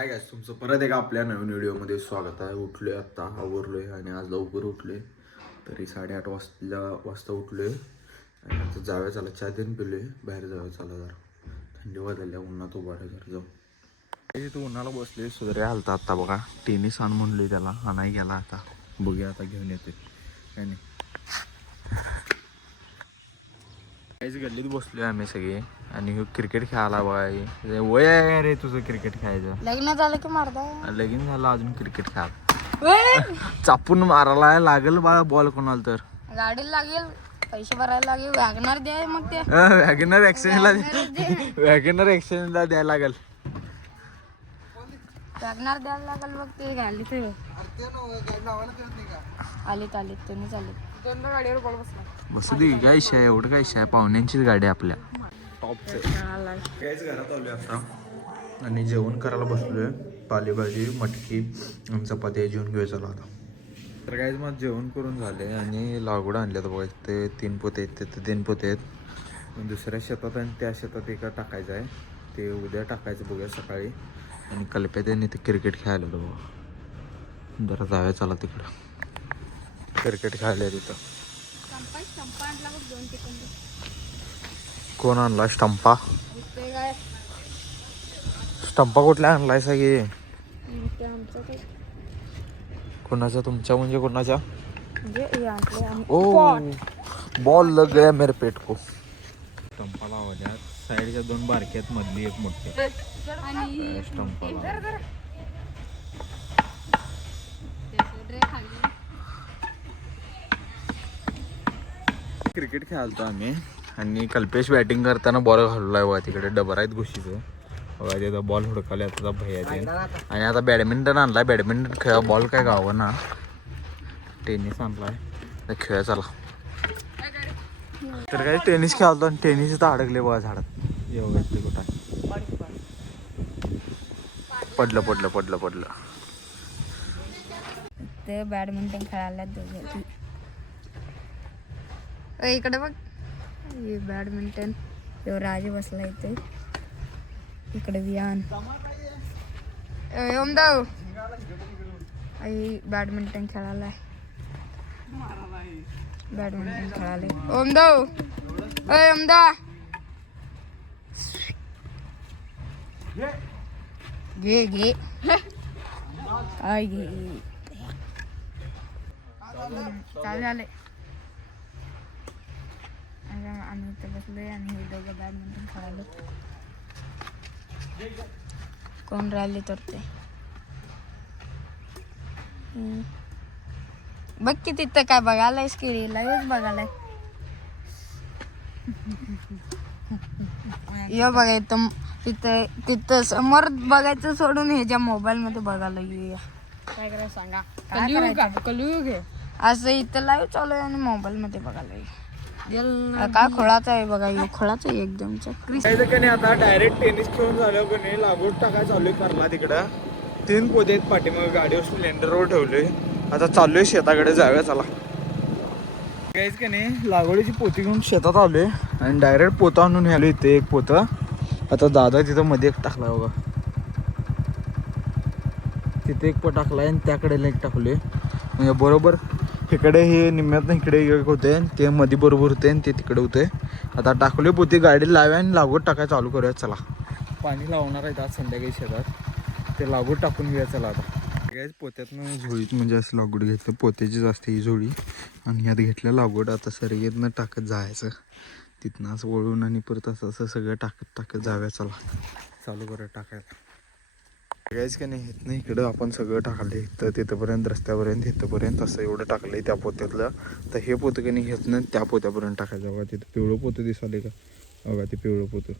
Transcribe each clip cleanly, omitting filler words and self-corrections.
Hi guys, तुमचं परत एकदा आपल्या नवीन व्हिडिओमध्ये स्वागत आहे. उठलोय आत्ता, आवरलोय आणि आज लवकर उठलोय. तरी 8:30 वाजता उठलोय आणि आता जाऊया चला. चहा देऊन पिलोय, बाहेर जाऊया चला. जरा थंडी वाजायला, उन्हात उभा आहे. जरा जाऊ. तू उन्हाला बसले. सुधारे हालता आत्ता बघा. टेनिस आण म्हणलोय त्याला, आणाय गेला. आता बघूया, आता घेऊन येते काय नाही. काहीच गल्लीत बसलोय आम्ही सगळे आणि क्रिकेट खेळायला बघा. वय आहे रे तुझं क्रिकेट खेळायचं? लग्न झालं की मारता. लगीन झालं अजून क्रिकेट खेळायला. चापून मारायला लागेल बा बॉल कोणाला तर. गाडीला लागेल, पैसे भरायला लागेल. वॅगनर द्या मग ते. वॅगनर एक्सचेंजला द्यायला लागेल. वॅगनर द्यायला लागेल मग ते घाली ते. आलीत त्यांनी चालेल. गाडीवर बॉल बसला. बसू दे, काय इशा आहे, एवढं काय इशा आहे. पाहुण्यांचीच गाडी आपल्या टॉपचे. काहीच घरात आलोय आता आणि जेवण करायला बसलोय. पालेभाजी, मटकी आणि चपाती जेवण घेऊया चला आता. तर काहीच मग जेवण करून झाले आणि लागवड आणल्यात बघा. ते 3 पोते आहेत, ते 3 पोते आहेत. दुसऱ्या शेतात आणि त्या शेतात एका टाकायचं आहे. ते उद्या टाकायचं बघूया सकाळी. आणि कल्प्यात त्यांनी ते क्रिकेट खेळायला बघा. जरा जाऊया चला तिकडं. क्रिकेट खेळायला तिथं. कोण आणला स्टंपा? स्टंपा कुठल्या आणलाय सगळे? कोणाच्या? तुमच्या म्हणजे कोणाच्या? ओ बॉल लग गया मेरे पेट को. स्टंपा लावल्या. साईडच्या 2 बारक्यात, मधली एक मोठी. स्टंपा लावल्या. क्रिकेट खेळालतो आम्ही आणि कल्पेश बॅटिंग करताना बॉल घालवलाय बघा. तिकडे डबर आहेत घुशीचं बघा. तिथं बॉल हुडकावले आता भैया ते. आणि आता बॅडमिंटन आणलाय. बॅडमिंटन खेळा. बॉल काय गावं ना. टेनिस आणलाय तर खेळा चला. तर काही टेनिस खेळालतो आणि टेनिस इथं अडकले बघा झाडात. एवढं ते कुठं पडलं. ते बॅडमिंटन खेळायला दोघे. इकडे बघ, बॅडमिंटन. राजे बसला इथे. इकडे वियान ओमदाव बॅडमिंटन खेळायला. ओमदाव ओमदा घे काय घे. चालू झाले. आम्ही इथे बसलोय आणि हे दोघं बॅडमिंटन खेळायला. कोण राहिले तर ते बघ की तिथं काय बघायलाय. Screen live बघायलाय. ये बघा इथं, तिथं समोर बघायचं सोडून ह्याच्या मोबाईल मध्ये बघायला. काय करायचं सांगा. कलयुग आहे असं. इथं लाईव्ह चालू आहे आणि मोबाईल मध्ये बघायला. काय खोळाचा आहे बघा. खोळाचा आहे एकदम. आता डायरेक्ट टेनिस खेळून झालं पण लागवड टाकाय चालू करला. तिकडं 3 पोते आहेत पाठीमागे. गाडीवर स्प्लेंडरवर ठेवलोय. आता चाललोय शेताकडे. जाऊया चला. काहीच का नाही, लागवडीची पोती घेऊन शेतात आलोय आणि डायरेक्ट पोतं आणून आलो इथे. एक पोतं आता दादा तिथं मध्ये एक टाकलाय बघा. तिथे एक पोत टाकलाय आणि त्याकडे एक टाकलोय. म्हणजे बरोबर इकडे हे निम्म्यातनं इकडे एक होते, ते मध्ये बरोबर होते आणि ते तिकडे होते. आता टाकले पोती, गाडी लाव्या आणि लागवड टाकाय चालू करूया चला. पाणी लावणार आहे आज संध्याकाळी शेतात. ते लागवड टाकून घ्या चला. आता काहीच पोत्यातनं झोळीत म्हणजे असं लागवड घेतलं. पोत्याचीच असते ही झोळी आणि यात घेतलं लागवड. आता सरीतनं टाकत जायचं. तिथनं असं वळून आणि परत असं सगळं टाकत जाव्या चला. चालू करूया टाकायला. काहीच का नाही, इथनं इकडं आपण सगळं टाकले. तर तिथंपर्यंत रस्त्यापर्यंत इथंपर्यंत असं एवढं टाकलं आहे त्या पोत्यातलं. तर हे पोतं की नाही घेतनं त्या पोत्यापर्यंत टाकायचं बघा. तिथं पिवळं पोतं दिसाले का बघा. ते पिवळं पोतं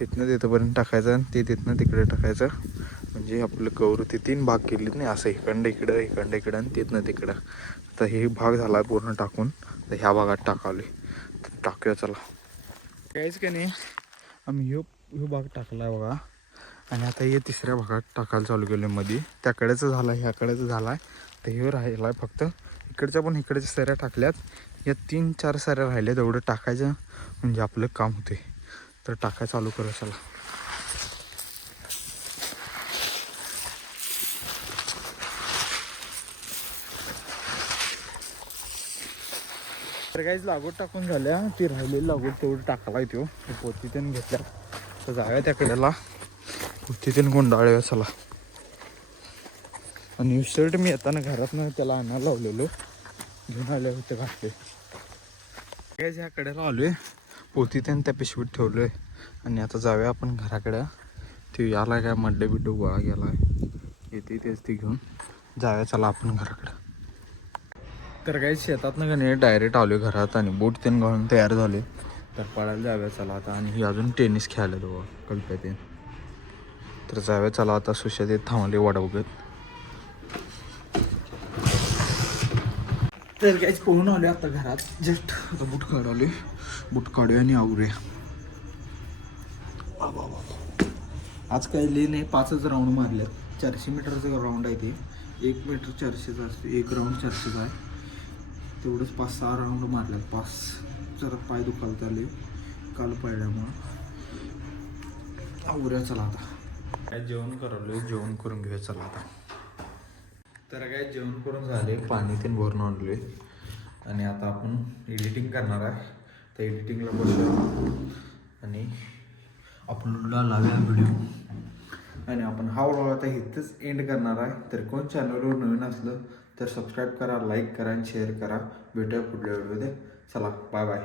इथनं तिथंपर्यंत टाकायचं आणि ते तिथनं तिकडे टाकायचं. म्हणजे आपलं कवर ते 3 भाग केलेत नाही. असं इकडं इकडं आणि तिथनं तिकडं. तर हे भाग झाला पूर्ण टाकून. तर ह्या भागात टाकावले. टाकूया चला. काहीच का नाही, आम्ही ह्यो भाग टाकला आहे बघा. आणि आता हे 3ऱ्या भागात टाकायला चालू केलं मध्ये. त्याकडेच झाला, ह्याकडेच झाला आहे. तर हे राहिला आहे फक्त. इकडच्या पण इकडच्या सऱ्या टाकल्यात. या 3-4 सऱ्या राहिल्यात. एवढं टाकायचं म्हणजे आपलं काम होते. तर टाकाय चालू करूया चला. तर काहीच लागवड टाकून झाल्या, ती राहिलेली लागवड तेवढी टाकायला येतो. पोती त्यानं घेतल्या तर जाव्या त्याकडेला पोती त्यानं गुंडाळूया चला. आणि शर्ट मी येताना घरातनं त्याला आणायला लावलेलो, घेऊन आले होते घातले. काहीच ह्या कडेला आलोय, पोती त्यानं त्या पिशवीत ठेवलोय आणि आता जाऊया आपण घराकडे. ते याला काय मड्डे बिड्डे गोळा गेला आहे, येते तेच ती घेऊन जाऊया चला आपण घराकडे. तर काही शेतातनं का नाही डायरेक्ट आलो घरात आणि बोट त्यानं घालून तयार झाले. तर पळायला जाऊया चला आता. आणि ही अजून टेनिस खेळायला दोघं कल्प्यात येईन. तर जाऊया चला आता. सुशात येत थांबले वाडा बघत. तर काहीच पोहून आले आता घरात जस्ट. आता बूट काढवले, बूट काढूया आणि आवरूया. आज काही लिहि नाही, 5च राऊंड मारले. 400 मीटरचं राऊंड आहे ते. 1 मीटर 400चं असते, 1 राऊंड 400चं आहे. तेवढंच 5-6 राऊंड मारले. 5 जरा पाय दुखायला चालले काल पडल्यामुळं. आवरूया चला आता. काय जेवण करवलं, जेवण करून घेऊया चला आता. तर काय जेवण करून झाले, पाणी ते भरून आणले आणि आता आपण एडिटिंग करणार आहे. त्या एडिटिंगला बसलो आणि अपलोडला लावूया व्हिडिओ. आणि आपण हा व्लॉग आता इथंच एंड करणार आहे. तर कोण चॅनलवर नवीन असलं तर सबस्क्राईब करा, लाईक करा आणि शेअर करा. भेटूया पुढल्या व्हिडिओमध्ये. चला बाय बाय.